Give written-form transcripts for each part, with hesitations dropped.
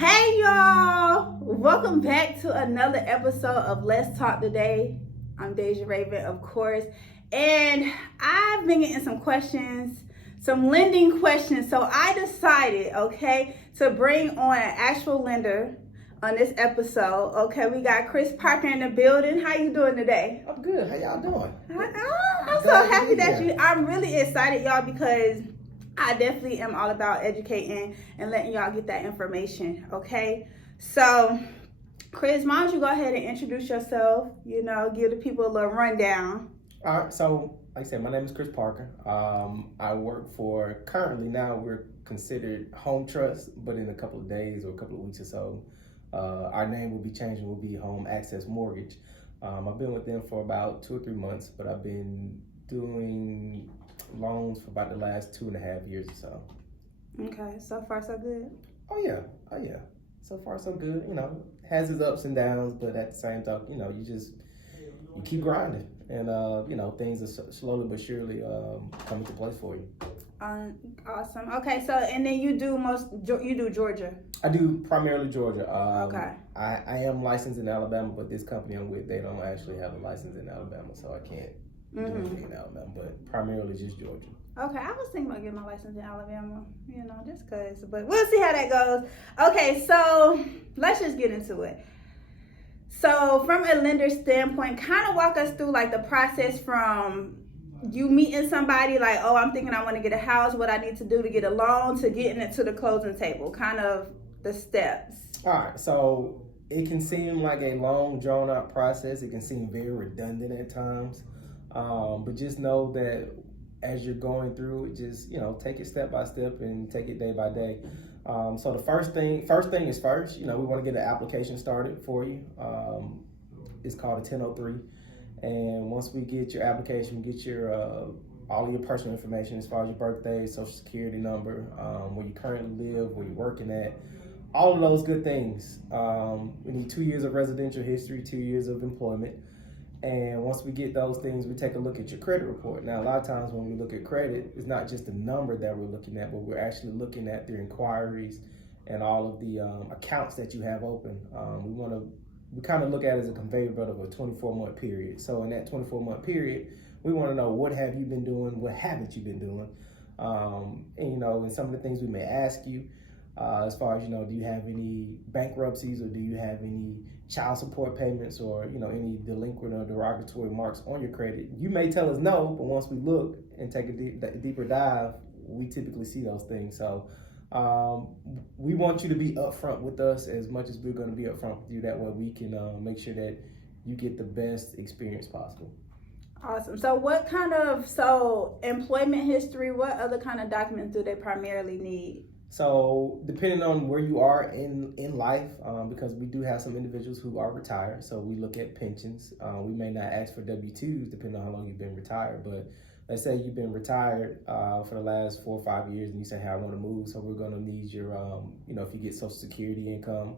Hey y'all! Welcome back to another episode of Let's Talk Today. I'm Daijah Raven, of course, and I've been getting some questions, some lending questions. So I decided, to bring on an actual lender on this episode. Okay, we got Chris Parker in the building. How you doing today? I'm good. How y'all doing? I'm so happy that I'm really excited, y'all, because I definitely am all about educating and letting y'all get that information, okay? So, Chris, why don't you go ahead and introduce yourself, give the people a little rundown. All right, so like I said, my name is Chris Parker. I work for, currently now we're considered Home Trust, but in a couple of days or a couple of weeks or so, our name will be changing, will be Home Access Mortgage. I've been with them for about 2 or 3 months, but I've been doing loans for about the last 2.5 years or so. Okay, so far so good. Oh yeah. So far so good. Has its ups and downs, but at the same time, you keep grinding, and things are slowly but surely coming to place for you. Awesome. Okay, so and then you do Georgia. I do primarily Georgia. Okay. I am licensed in Alabama, but this company I'm with, they don't actually have a license in Alabama, so I can't do anything in Alabama, but primarily just Georgia. Okay, I was thinking about getting my license in Alabama, just cause, but we'll see how that goes. Okay, so let's just get into it. So from a lender standpoint, kind of walk us through like the process from you meeting somebody like, oh, I'm thinking I want to get a house, what I need to do to get a loan, to getting it to the closing table, kind of the steps. All right, so it can seem like a long, drawn-out process. It can seem very redundant at times, but just know that as you're going through it, just take it step by step and take it day by day. So the first thing is first. We want to get an application started for you. It's called a 1003, and once we get your application, we get your all of your personal information as far as your birthday, social security number, where you currently live, where you're working at. All of those good things. We need 2 years of residential history, 2 years of employment. And once we get those things, we take a look at your credit report. Now, a lot of times when we look at credit, it's not just the number that we're looking at, but we're actually looking at the inquiries and all of the accounts that you have open. We kind of look at it as a conveyor belt of a 24-month period. So in that 24-month period, we want to know, what have you been doing? What haven't you been doing? And some of the things we may ask you, as far as, do you have any bankruptcies, or do you have any child support payments, or, any delinquent or derogatory marks on your credit? You may tell us no, but once we look and take a deeper dive, we typically see those things. So we want you to be upfront with us as much as we're going to be upfront with you. That way we can make sure that you get the best experience possible. Awesome. So employment history, what other kind of documents do they primarily need? So depending on where you are in life, because we do have some individuals who are retired, so we look at pensions. We may not ask for W-2s depending on how long you've been retired, but let's say you've been retired for the last 4 or 5 years and you say, hey, I want to move, so we're going to need your, if you get Social Security income,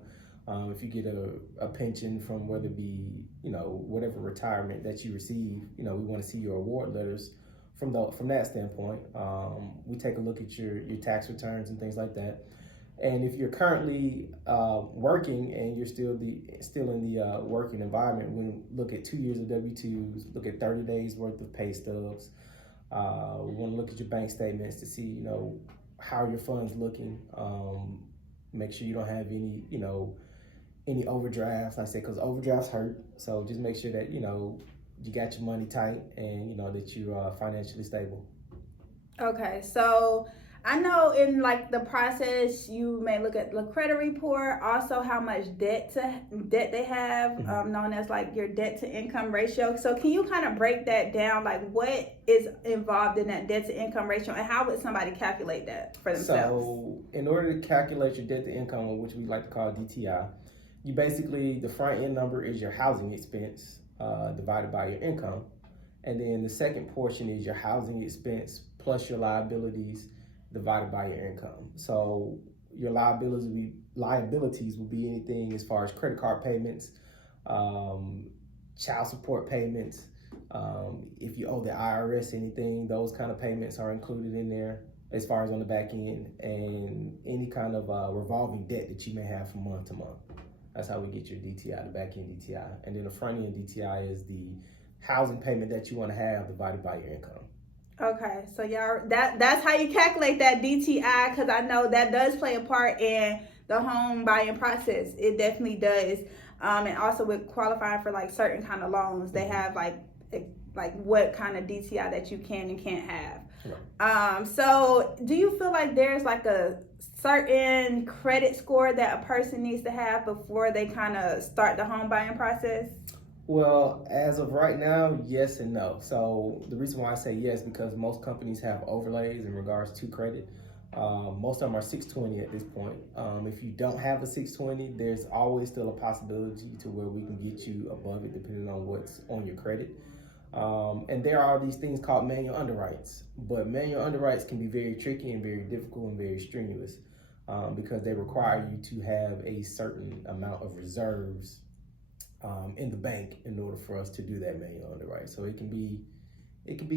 if you get a pension from whether it be, whatever retirement that you receive, we want to see your award letters. From that standpoint, we take a look at your tax returns and things like that. And if you're currently working and you're still in the working environment, we look at 2 years of W-2s, look at 30 days worth of pay stubs. We want to look at your bank statements to see, how your funds looking. Make sure you don't have any overdrafts, like I said, because overdrafts hurt. So just make sure that, you got your money tight and that you're financially stable. Okay, so I know in like the process you may look at the credit report, also how much debt they have, known as like your debt to income ratio. So can you kind of break that down, like what is involved in that debt to income ratio, and how would somebody calculate that for themselves? So in order to calculate your debt to income, which we like to call DTI, you basically, the front end number is your housing expense divided by your income. And then the second portion is your housing expense plus your liabilities divided by your income. So your liabilities will be anything as far as credit card payments, child support payments. If you owe the IRS anything, those kind of payments are included in there. as far as on the back end, and any kind of revolving debt that you may have from month to month. That's how we get your DTI, the back end DTI. And then the front end DTI is the housing payment that you want to have divided by your income. Okay, so y'all, that's how you calculate that DTI, because I know that does play a part in the home buying process. It definitely does. And also with qualifying for like certain kind of loans, they have like what kind of DTI that you can and can't have. Right. So do you feel like there's like a certain credit score that a person needs to have before they kind of start the home buying process? Well, as of right now, yes and no. So the reason why I say yes, because most companies have overlays in regards to credit. Most of them are 620 at this point. If you don't have a 620, there's always still a possibility to where we can get you above it depending on what's on your credit. And there are these things called manual underwrites, but manual underwrites can be very tricky and very difficult and very strenuous because they require you to have a certain amount of reserves in the bank in order for us to do that manual underwrite. So it can be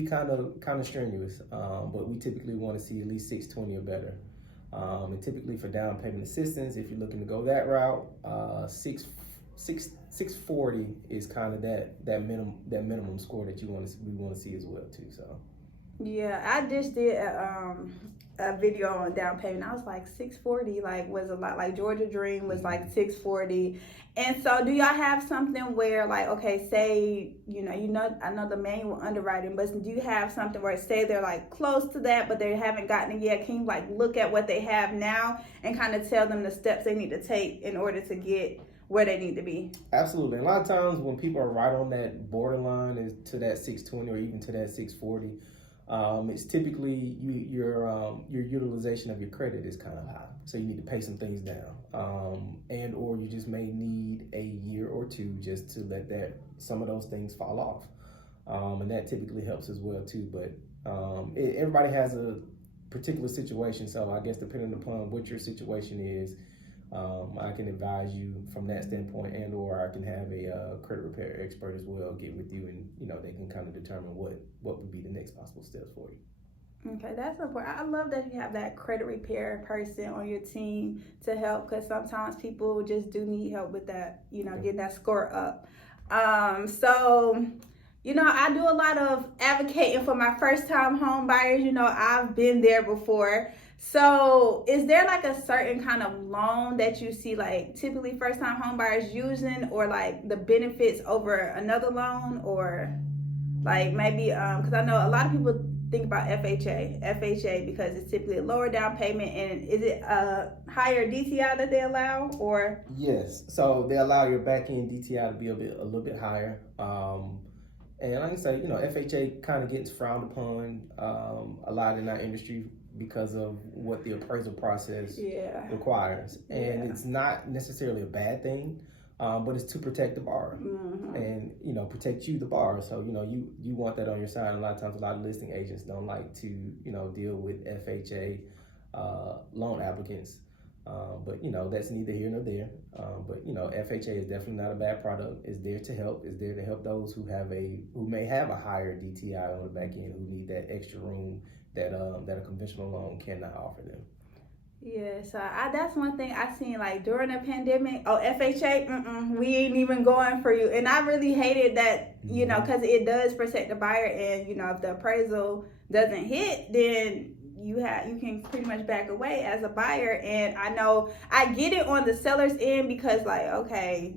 kind of strenuous, but we typically want to see at least 620 or better. And typically for down payment assistance, if you're looking to go that route, 640 is kind of that minimum score that we want to see as well too. So yeah, I just did a video on down payment. I was like 640 was a lot. Like Georgia Dream was like 640. And so do y'all have something where like, okay, say, I know the manual underwriting, but do you have something where say they're like close to that, but they haven't gotten it yet? Can you like look at what they have now and kind of tell them the steps they need to take in order to get where they need to be? Absolutely. A lot of times when people are right on that borderline is to that 620 or even to that 640, it's typically your utilization of your credit is kind of high, so you need to pay some things down, and or you just may need a year or two just to let some of those things fall off, and that typically helps as well too. But everybody has a particular situation, so I guess depending upon what your situation is, I can advise you from that standpoint, and or I can have a credit repair expert as well get with you, and they can kind of determine what would be the next possible steps for you. Okay, that's important. I love that you have that credit repair person on your team to help, because sometimes people just do need help with that, getting that score up. So I do a lot of advocating for my first time home buyers. I've been there before. So is there like a certain kind of loan that you see like typically first time home buyers using, or like the benefits over another loan, or like maybe because I know a lot of people think about FHA because it's typically a lower down payment, and is it a higher DTI that they allow, or? Yes, so they allow your back end DTI to be a little bit higher. And like I say, FHA kind of gets frowned upon a lot in our industry because of what the appraisal process requires. And it's not necessarily a bad thing, but it's to protect the borrower and, protect you, the borrower. So, you want that on your side. And a lot of times, a lot of listing agents don't like to, deal with FHA loan applicants. But, that's neither here nor there. But, FHA is definitely not a bad product. It's there to help. It's there to help those who may have a higher DTI on the back end, who need that extra room that a conventional loan cannot offer them. Yeah, so that's one thing I seen like during the pandemic. FHA, we ain't even going for you. And I really hated that, because it does protect the buyer. And if the appraisal doesn't hit, then you can pretty much back away as a buyer. And I know I get it on the seller's end, because like, okay,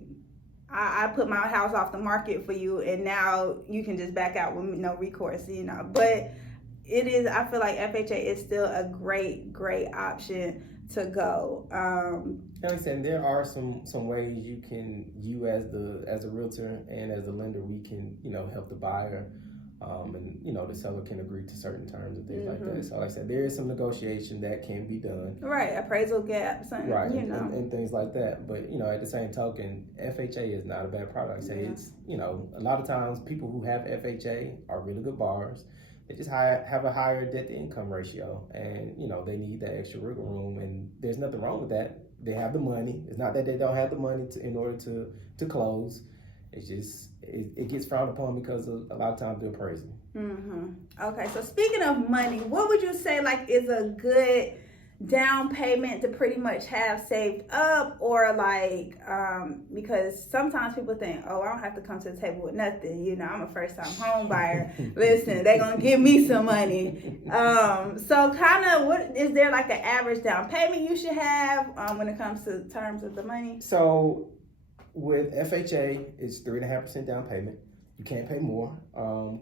I put my house off the market for you, and now you can just back out with no recourse, but I feel like FHA is still a great option to go. Like I said, there are some ways you as a realtor and as a lender, we can, help the buyer, and, the seller can agree to certain terms and things like that. So like I said, there is some negotiation that can be done. Right, appraisal gaps, and, right, and things like that. But, at the same token, FHA is not a bad product. I say it's, a lot of times people who have FHA are really good borrowers. They just have a higher debt to income ratio, and they need that extra wiggle room, and there's nothing wrong with that. They have the money. It's not that they don't have the money in order to close, It's just it gets frowned upon because of a lot of times the appraisal. Okay, so speaking of money, what would you say like is a good down payment to pretty much have saved up, or like because sometimes people think, oh, I don't have to come to the table with nothing, you know, I'm a first time home buyer. Listen, they're gonna give me some money. So kind of, what is there like an average down payment you should have when it comes to terms of the money? So with FHA, it's 3.5% down payment. You can't pay more.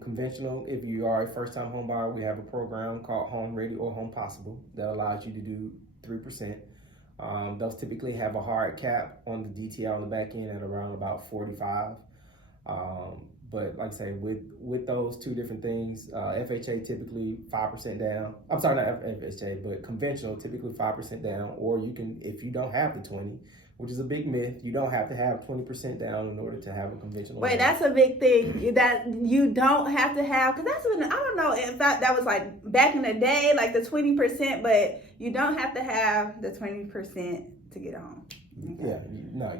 Conventional, if you are a first-time home buyer, we have a program called Home Ready or Home Possible that allows you to do 3%. Those typically have a hard cap on the DTI on the back end at around about 45. But like I say, with those two different things, FHA typically 5% down. I'm sorry, not FHA, but conventional typically 5% down. Or you can, if you don't have the 20, which is a big myth, you don't have to have 20% down in order to have a conventional. Wait, that's a big thing that you don't have to have, because that's when, I don't know if that was like back in the day, like the 20%, but you don't have to have the 20% to get a home. Okay. Yeah,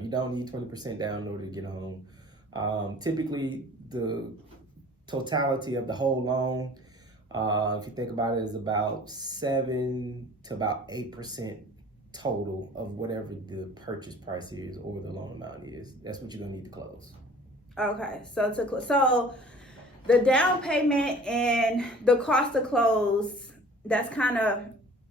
you don't need 20% down in order to get a home. Typically, the totality of the whole loan, if you think about it, is about 7 to about 8% total of whatever the purchase price is or the loan amount is. That's what you're gonna need to close. Okay, so the down payment and the cost to close, that's kind of,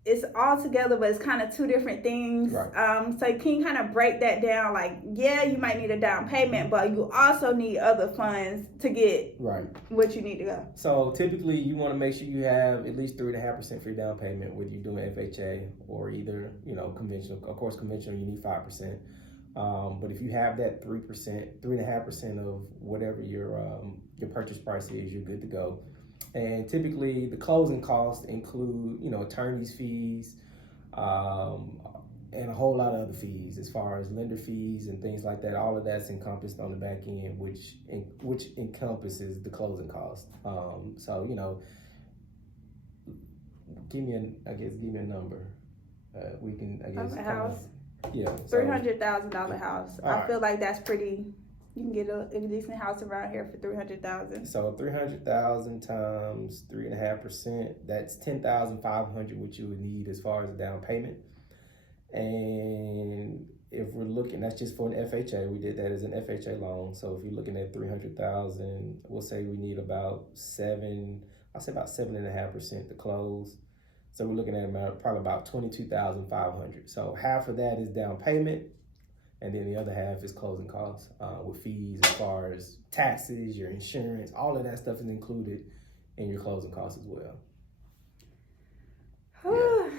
it's all together, but it's kind of two different things. Right. So can you kind of break that down? Like, yeah, you might need a down payment, but you also need other funds to get what you need to go. So typically, you want to make sure you have at least 3.5% for your down payment, whether you're doing FHA or either, conventional. Of course, conventional, you need 5%. But if you have that 3.5% of whatever your purchase price is, you're good to go. And typically, the closing costs include, attorney's fees, and a whole lot of other fees, as far as lender fees and things like that. All of that's encompassed on the back end, which encompasses the closing costs. So, give me a number. We can, I guess, a house. Yeah, $300,000 house. I feel like that's pretty. You can get a decent house around here for $300,000. So 300,000 times 3.5%, that's 10,500, which you would need as far as a down payment. And if we're looking, that's just for an FHA. We did that as an FHA loan. So if you're looking at 300,000, we'll say we need about 7.5% to close. So we're looking at probably about 22,500. So half of that is down payment. And then the other half is closing costs with fees as far as taxes, your insurance, all of that stuff is included in your closing costs as well. Yeah.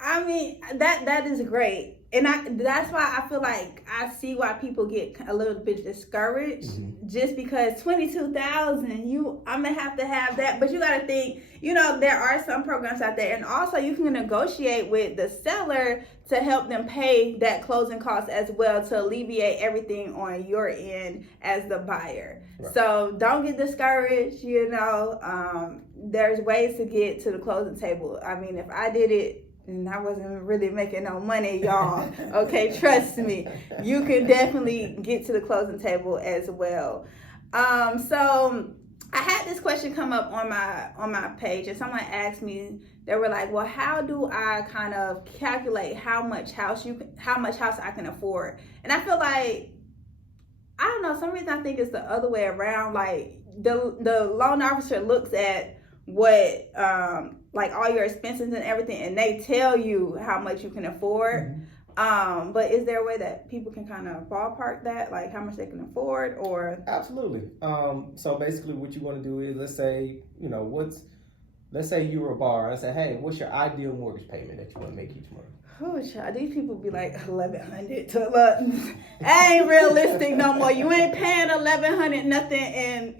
I mean, that is great. And that's why I feel like I see why people get a little bit discouraged, just because 22,000, I'm gonna have to have that. But you gotta think, there are some programs out there, and also you can negotiate with the seller to help them pay that closing cost as well, to alleviate everything on your end as the buyer. Right. So don't get discouraged. There's ways to get to the closing table. I mean, if I did it and I wasn't really making no money, y'all, okay, trust me, you can definitely get to the closing table as well. So I had this question come up on my page, and someone asked me, they were like, well, how do I kind of calculate how much house I can afford? And I feel like, I don't know, some reason I think it's the other way around. Like the loan officer looks at what like all your expenses and everything, and they tell you how much you can afford. But is there a way that people can kind of ballpark that, like how much they can afford? Or absolutely. So basically what you want to do is, let's say you were a borrower. I say, hey, what's your ideal mortgage payment that you want to make each month? Oh, child, these people be like $1,100 to look. Ain't realistic no more. You ain't paying $1,100 nothing in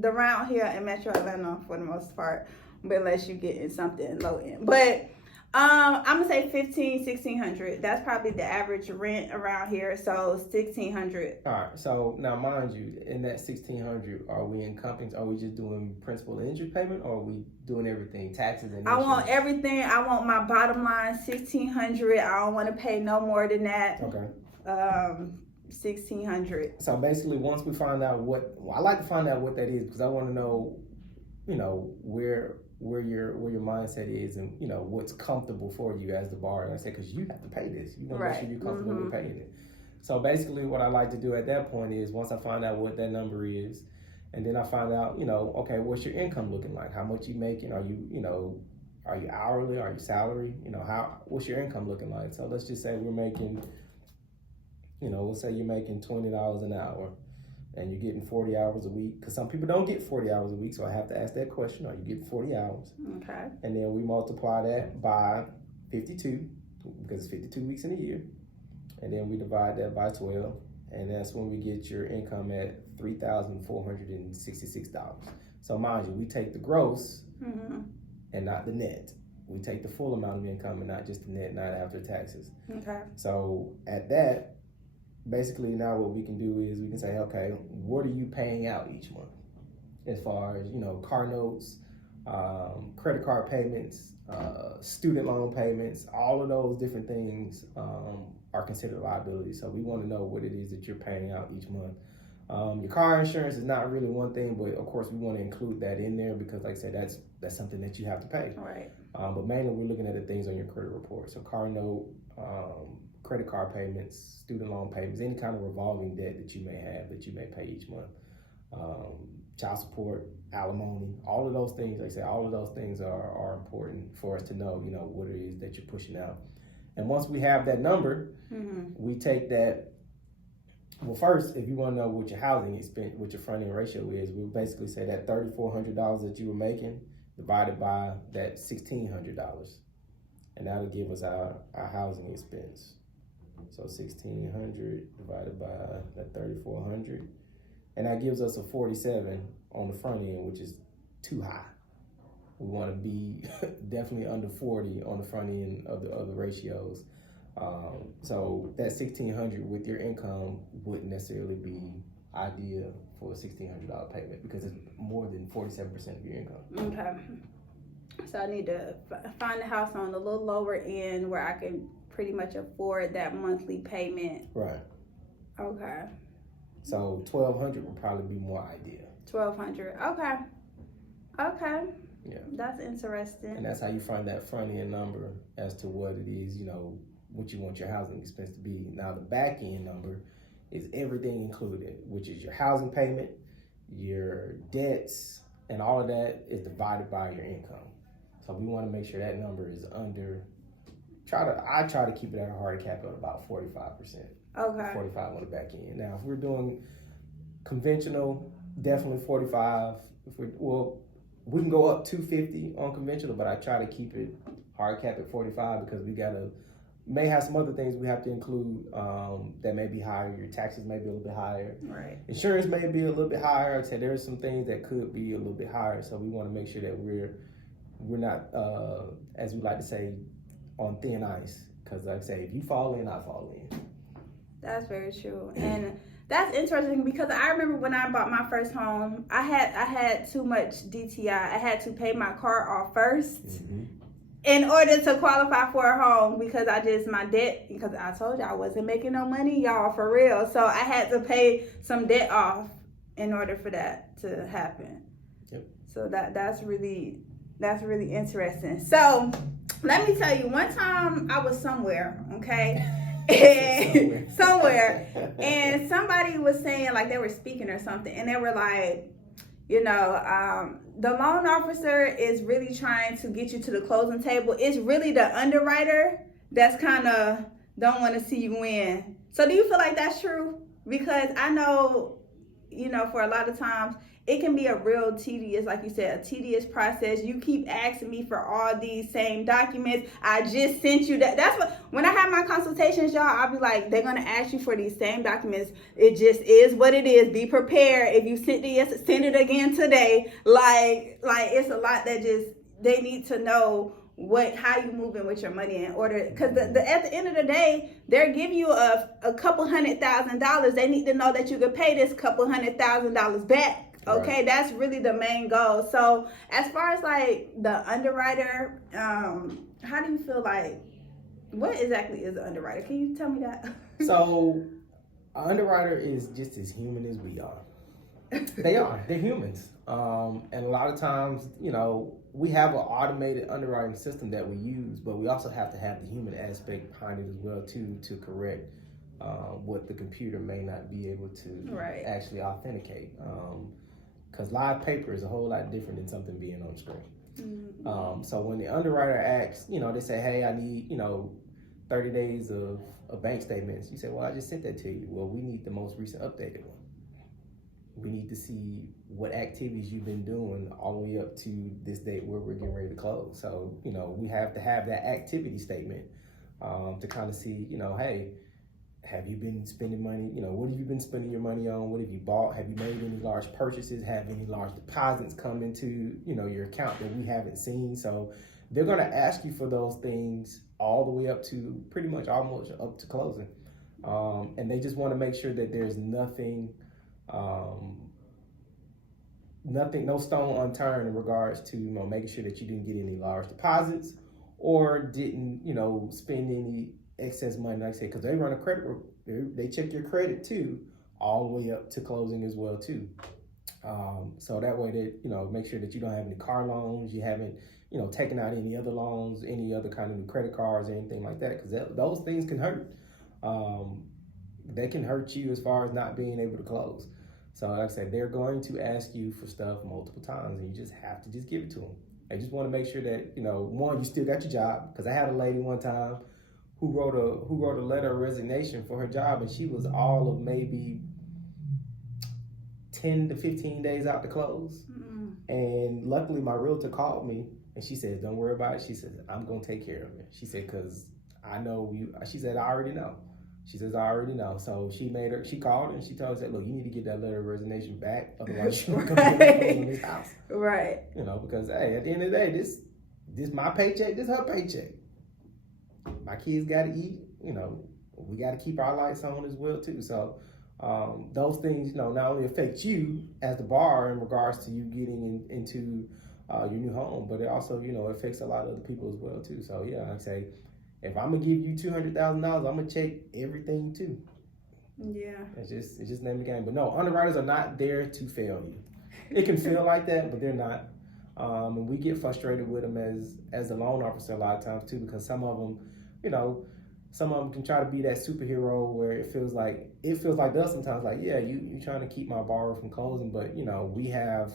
the round here in Metro Atlanta for the most part, but unless you get in something low end. But I'm gonna say $1,600. That's probably the average rent around here. So $1,600. All right. So now, mind you, in that $1,600, are we just doing principal and interest payment, or are we doing everything, taxes and insurance? I want everything. I want my bottom line $1,600. I don't want to pay no more than that. Okay. $1,600. So basically, once we find out I like to find out what that is, because I want to know, where your mindset is, and what's comfortable for you as the borrower. And I say, because you have to pay this, you want to make sure you're comfortable with paying it. So basically, what I like to do at that point is, once I find out what that number is, and then I find out, okay, what's your income looking like? How much you making? Are you hourly? Are you salary? What's your income looking like? So let's just say we're making, let's say you're making $20 an hour, and you're getting 40 hours a week, because some people don't get 40 hours a week, so I have to ask that question: are you getting 40 hours? Okay. And then we multiply that by 52, because it's 52 weeks in a year, and then we divide that by 12, and that's when we get your income at $3,466. So mind you, we take the gross and not the net. We take the full amount of income and not just the net, not after taxes. Okay. So at that, basically now what we can do is we can say, okay, what are you paying out each month? As far as, car notes, credit card payments, student loan payments, all of those different things are considered liabilities. So we want to know what it is that you're paying out each month. Your car insurance is not really one thing, but of course we want to include that in there, because like I said, that's something that you have to pay. Right. But mainly we're looking at the things on your credit report. So car note, credit card payments, student loan payments, any kind of revolving debt that you may have that you may pay each month. Child support, alimony, all of those things, like I say, all of those things are important for us to know, what it is that you're pushing out. And once we have that number, we take that. Well, first, if you want to know what your housing expense, what your front end ratio is, we'll basically say that $3,400 that you were making divided by that $1,600. And that'll give us our housing expense. So 1,600 divided by that 3,400. And that gives us a 47 on the front end, which is too high. We want to be definitely under 40 on the front end of the ratios. So that 1,600 with your income wouldn't necessarily be ideal for a $1,600 payment, because it's more than 47% of your income. Okay. So I need to find a house on a little lower end where I can pretty much afford that monthly payment. Right. Okay. So 1,200 would probably be more ideal. 1,200. Okay. Yeah. That's interesting. And that's how you find that front end number as to what it is, what you want your housing expense to be. Now the back end number is everything included, which is your housing payment, your debts, and all of that is divided by your income. So we want to make sure that number is under. I try to keep it at a hard cap at about 45%. Okay. 45 on the back end. Now, if we're doing conventional, definitely 45. We can go up to 50 on conventional, but I try to keep it hard cap at 45, because we may have some other things we have to include that may be higher. Your taxes may be a little bit higher. Right. Insurance may be a little bit higher. Like I said, there's some things that could be a little bit higher. So we want to make sure that we're not, as we like to say, on thin ice. Because like I say, if you fall in, I fall in. That's very true. And that's interesting, because I remember when I bought my first home, I had too much DTI. I had to pay my car off first. In order to qualify for a home, because my debt, because I told you I wasn't making no money, y'all, for real. So I had to pay some debt off in order for that to happen. Yep. So that's really interesting. So let me tell you, one time I was somewhere, okay? somewhere, and somebody was saying, like, they were speaking or something, and they were like, the loan officer is really trying to get you to the closing table. It's really the underwriter that's kind of don't want to see you win. So do you feel like that's true? Because I know, for a lot of times, it can be a real tedious, like you said, a tedious process. You keep asking me for all these same documents. I just sent you that. That's what, when I have my consultations, y'all, I'll be like, they're going to ask you for these same documents. It just is what it is. Be prepared. If you send it again today. Like it's a lot that they need to know how you moving with your money in order, because at the end of the day, they're giving you a couple $100,000. They need to know that you could pay this couple $100,000 back. Okay, right. That's really the main goal. So as far as like the underwriter, how do you feel like, what exactly is an underwriter? Can you tell me that? So An underwriter is just as human as we are. They are. They're humans. And a lot of times, we have an automated underwriting system that we use, but we also have to have the human aspect behind it as well too, to correct what the computer may not be able to actually authenticate. Because live paper is a whole lot different than something being on screen. Mm-hmm. So when the underwriter asks, they say, hey, I need, 30 days of bank statements. You say, well, I just sent that to you. Well, we need the most recent updated one. We need to see what activities you've been doing all the way up to this date where we're getting ready to close. So, we have to have that activity statement to kind of see, hey, have you been spending money? What have you been spending your money on? What have you bought? Have you made any large purchases? Have any large deposits come into, your account that we haven't seen? So they're going to ask you for those things all the way up to pretty much almost up to closing. And they just want to make sure that there's nothing, no stone unturned in regards to, making sure that you didn't get any large deposits or didn't, spend any excess money, like I said, because they run a credit, they check your credit too, all the way up to closing as well too. So that way that, make sure that you don't have any car loans, you haven't, taken out any other loans, any other kind of new credit cards or anything like that, because those things can hurt. They can hurt you as far as not being able to close. So like I said, they're going to ask you for stuff multiple times and you just have to just give it to them. They just want to make sure that, one, you still got your job, because I had a lady one time who wrote a letter of resignation for her job, and she was all of maybe 10 to 15 days out to close. Mm-hmm. And luckily my realtor called me and she said, don't worry about it. She said, I'm going to take care of it. She said, because I know you. She said, I already know. She says, I already know. So she called and she told us that, look, you need to get that letter of resignation back. Otherwise you're going to be in this house. Right. Because, hey, at the end of the day, this my paycheck, this her paycheck. My kids got to eat, we got to keep our lights on as well too. So those things, not only affect you as the borrower in regards to you getting into your new home, but it also, affects a lot of other people as well too. So yeah, I say, if I'm gonna give you $200,000, I'm gonna check everything too. Yeah. It's just name the game. But no, underwriters are not there to fail you. It can feel like that, but they're not. And we get frustrated with them as a loan officer a lot of times too, because some of them, some of them can try to be that superhero where it feels like to us sometimes, like, yeah, you trying to keep my borrower from closing, but we have,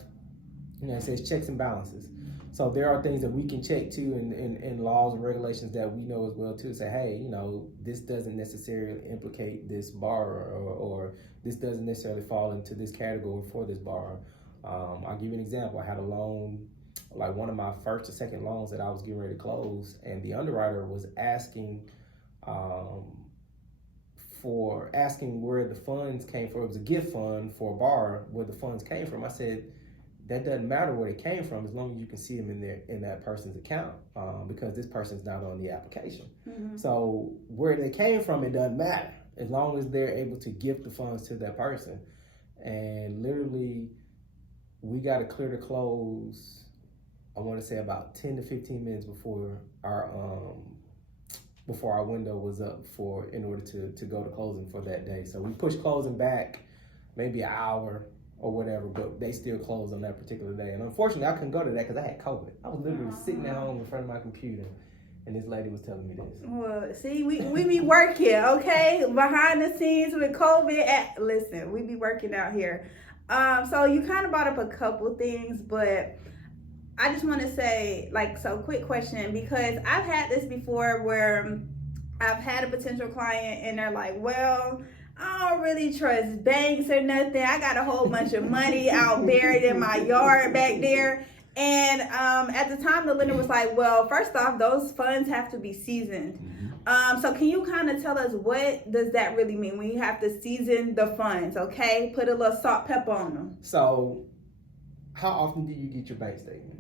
it says checks and balances. So there are things that we can check too in laws and regulations that we know as well too. Say, hey, this doesn't necessarily implicate this borrower, or this doesn't necessarily fall into this category for this borrower. I'll give you an example. I had a loan, like one of my first or second loans that I was getting ready to close, and the underwriter was asking where the funds came from. It was a gift fund for a borrower, where the funds came from. I said, that doesn't matter where it came from as long as you can see them in that person's account, because this person's not on the application. Mm-hmm. So where they came from, it doesn't matter as long as they're able to gift the funds to that person. And literally, we got to clear the close, I want to say about 10 to 15 minutes before our window was up in order to go to closing for that day. So we pushed closing back maybe an hour or whatever, but they still closed on that particular day. And unfortunately, I couldn't go to that because I had COVID. I was literally sitting at home in front of my computer, and this lady was telling me this. Well, see, we be working, okay? Behind the scenes with COVID. Listen, we be working out here. So you kind of brought up a couple things, but I just want to say, quick question, because I've had this before where I've had a potential client and they're like, well, I don't really trust banks or nothing. I got a whole bunch of money out buried in my yard back there. And at the time, the lender was like, well, first off, those funds have to be seasoned. Mm-hmm. So can you kind of tell us, what does that really mean when you have to season the funds, okay? Put a little salt, pepper on them. So how often do you get your bank statements?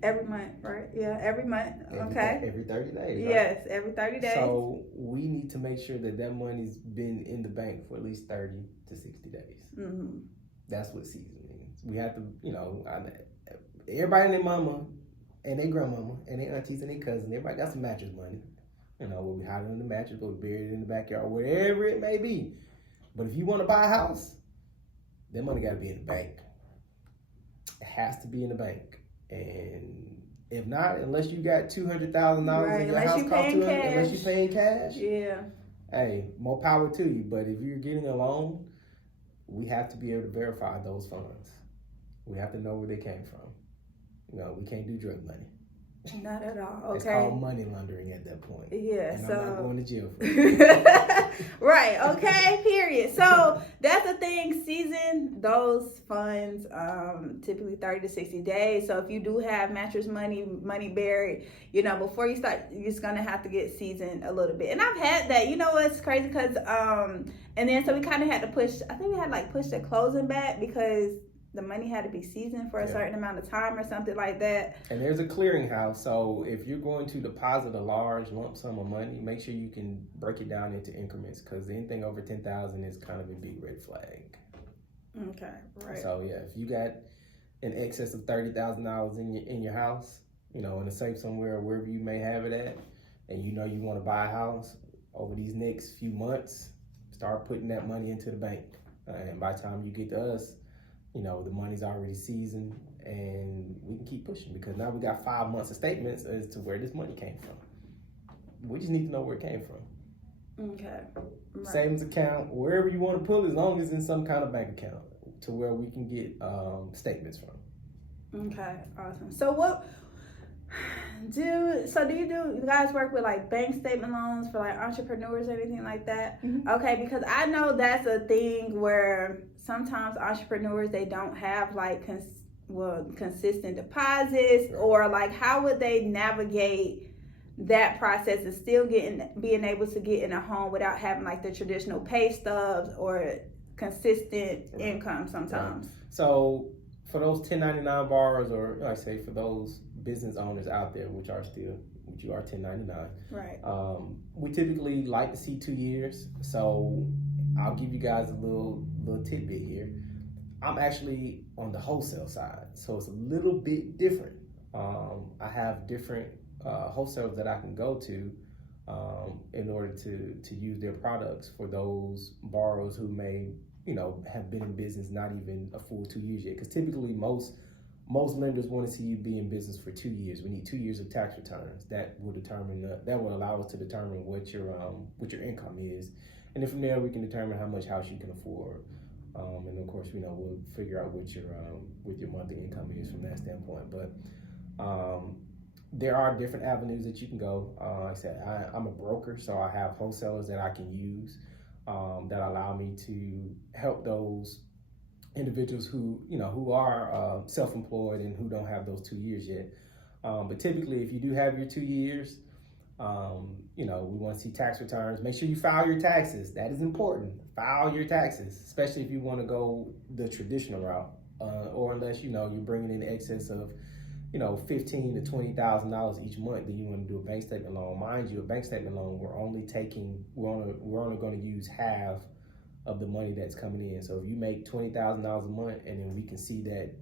Every month, right? Yeah, every month. Okay. Every 30 days, right? Yes, every 30 days. So we need to make sure that money's been in the bank for at least 30 to 60 days. Mm-hmm. That's what season means. We have to, everybody and their mama and their grandmama and their aunties and their cousins, everybody got some mattress money. Where we hide it in the mattress, go bury it in the backyard, wherever it may be. But if you want to buy a house, that money got to be in the bank. It has to be in the bank. And if not, unless you got $200,000 in your house cost $200,000, unless you're paying cash, yeah. Hey, more power to you. But if you're getting a loan, we have to be able to verify those funds. We have to know where they came from. We can't do drug money. Not at all. Okay. It's called money laundering at that point. Yeah. And so I'm not going to jail for it. Right. Okay. Period. So that's the thing. Season those funds, typically 30 to 60 days. So if you do have mattress money buried, before you start, you're just gonna have to get seasoned a little bit. And I've had that. It's crazy because and then so we kind of had to push. I think we had push the closing back because the money had to be seasoned for a certain amount of time or something like that. And there's a clearinghouse. So if you're going to deposit a large lump sum of money, make sure you can break it down into increments, because anything over $10,000 is kind of a big red flag. Okay, right. So yeah, if you got in excess of $30,000 in your house, in a safe somewhere, wherever you may have it at, and you want to buy a house over these next few months, start putting that money into the bank. And by the time you get to us, the money's already seasoned, and we can keep pushing, because now we got 5 months of statements as to where this money came from. We just need to know where it came from. Okay. Right. Savings account, wherever you want to pull, as long as it's in some kind of bank account, to where we can get statements from. Okay, awesome. So do you guys work with bank statement loans for entrepreneurs or anything like that? Mm-hmm. Okay, because I know that's a thing where sometimes entrepreneurs, they don't have consistent deposits, or how would they navigate that process of still being able to get in a home without having the traditional pay stubs or consistent income sometimes? Right. So for those 1099 borrowers, or I say for those business owners out there, which you are 1099, right? We typically like to see 2 years. So I'll give you guys a little tidbit here. I'm actually on the wholesale side, so it's a little bit different. I have different wholesalers that I can go to in order to use their products for those borrowers who may have been in business not even a full 2 years yet. Because typically most lenders want to see you be in business for 2 years. We need 2 years of tax returns. That will allow us to determine what your income is, and then from there we can determine how much house you can afford. And of course, we'll figure out what your monthly income is from that standpoint. But there are different avenues that you can go. Like I said, I'm a broker, so I have wholesalers that I can use that allow me to help those individuals who are self-employed and who don't have those 2 years yet. But typically, if you do have your 2 years, we want to see tax returns. Make sure you file your taxes. That is important. File your taxes, especially if you want to go the traditional route, or unless you're bringing in excess of $15,000 to $20,000 each month. Then you want to do a bank statement loan. Mind you, a bank statement loan, we're only going to use half of the money that's coming in. So if you make $20,000 a month, and then we can see that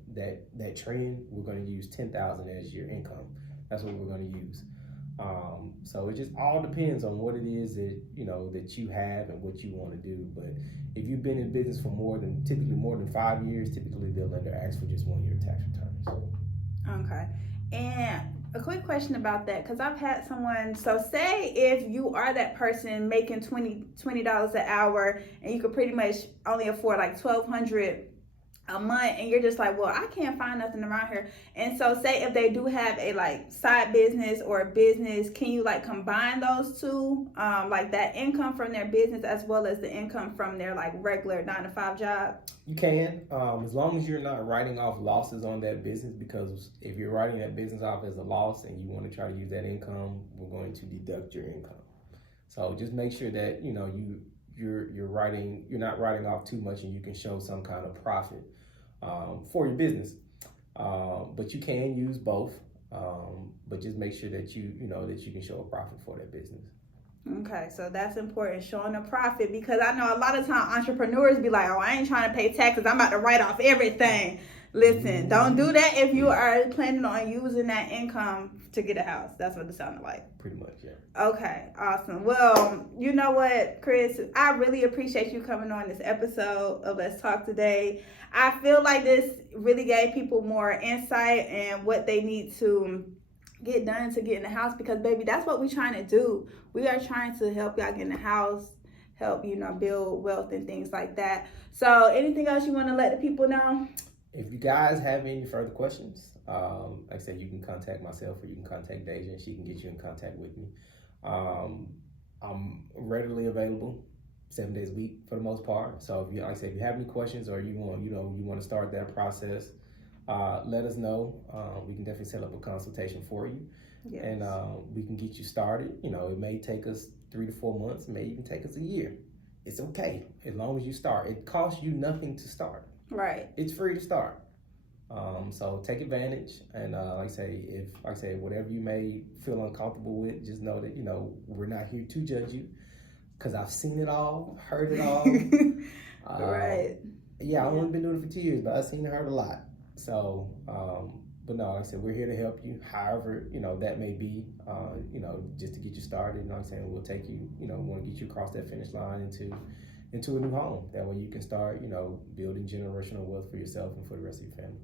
trend, we're going to use $10,000 as your income. That's what we're going to use. So it just all depends on what it is that you have and what you want to do. But if you've been in business for typically more than 5 years, typically the lender asks for just 1 year tax returns. Okay. And a quick question about that, because I've had someone, so say if you are that person making $20 an hour, and you could pretty much only afford $1,200 a month, and you're just well, I can't find nothing around here. And so say if they do have a side business or a business, can you combine those two, that income from their business as well as the income from their regular 9-to-5 job? You can, as long as you're not writing off losses on that business, because if you're writing that business off as a loss and you want to try to use that income, we're going to deduct your income. So just make sure that you're not writing off too much, and you can show some kind of profit for your business. But you can use both, but just make sure that you can show a profit for that business. Okay, so that's important, showing a profit, because I know a lot of times entrepreneurs be oh, I ain't trying to pay taxes, I'm about to write off everything. Listen, don't do that if you are planning on using that income to get a house. That's what it sounded like. Pretty much, yeah. Okay, awesome. Well, you know what, Chris? I really appreciate you coming on this episode of Let's Talk Today. I feel like this really gave people more insight and what they need to get done to get in the house, because, baby, that's what we're trying to do. We are trying to help y'all get in the house, help, build wealth and things like that. So anything else you want to let the people know? If you guys have any further questions, like I said, you can contact myself or you can contact Daijah and she can get you in contact with me. I'm readily available 7 days a week for the most part. So if you, like I said, if you have any questions or you want to start that process, let us know. We can definitely set up a consultation for you. Yes. And we can get you started. It may take us 3 to 4 months, it may even take us a year. It's okay as long as you start. It costs you nothing to start. Right. It's free to start. So take advantage, and like I say, whatever you may feel uncomfortable with, just know that we're not here to judge you, because I've seen it all, heard it all. Right. Yeah, I've only been doing it for 2 years, but I've seen and heard a lot. So, but no, like I said, we're here to help you. However, that may be, just to get you started. And like I said, we'll take you. We want to get you across that finish line into a new home. That way you can start, building generational wealth for yourself and for the rest of your family.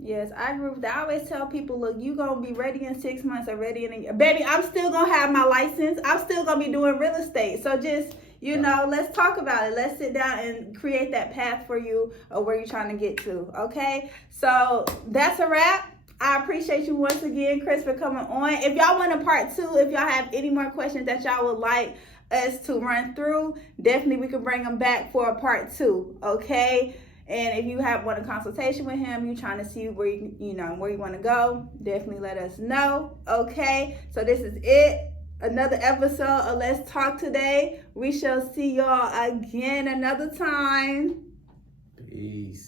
Yes, I agree with that. I always tell people, look, you going to be ready in 6 months or ready in a year. Baby, I'm still going to have my license. I'm still going to be doing real estate. So just, let's talk about it. Let's sit down and create that path for you of where you're trying to get to, okay? So that's a wrap. I appreciate you once again, Chris, for coming on. If y'all want a part 2, if y'all have any more questions that y'all would like us to run through, definitely we can bring them back for a part 2, okay? And if you want a consultation with him, you're trying to see where where you want to go, definitely let us know, okay? So this is it. Another episode of Let's Talk Today. We shall see y'all again another time. Peace.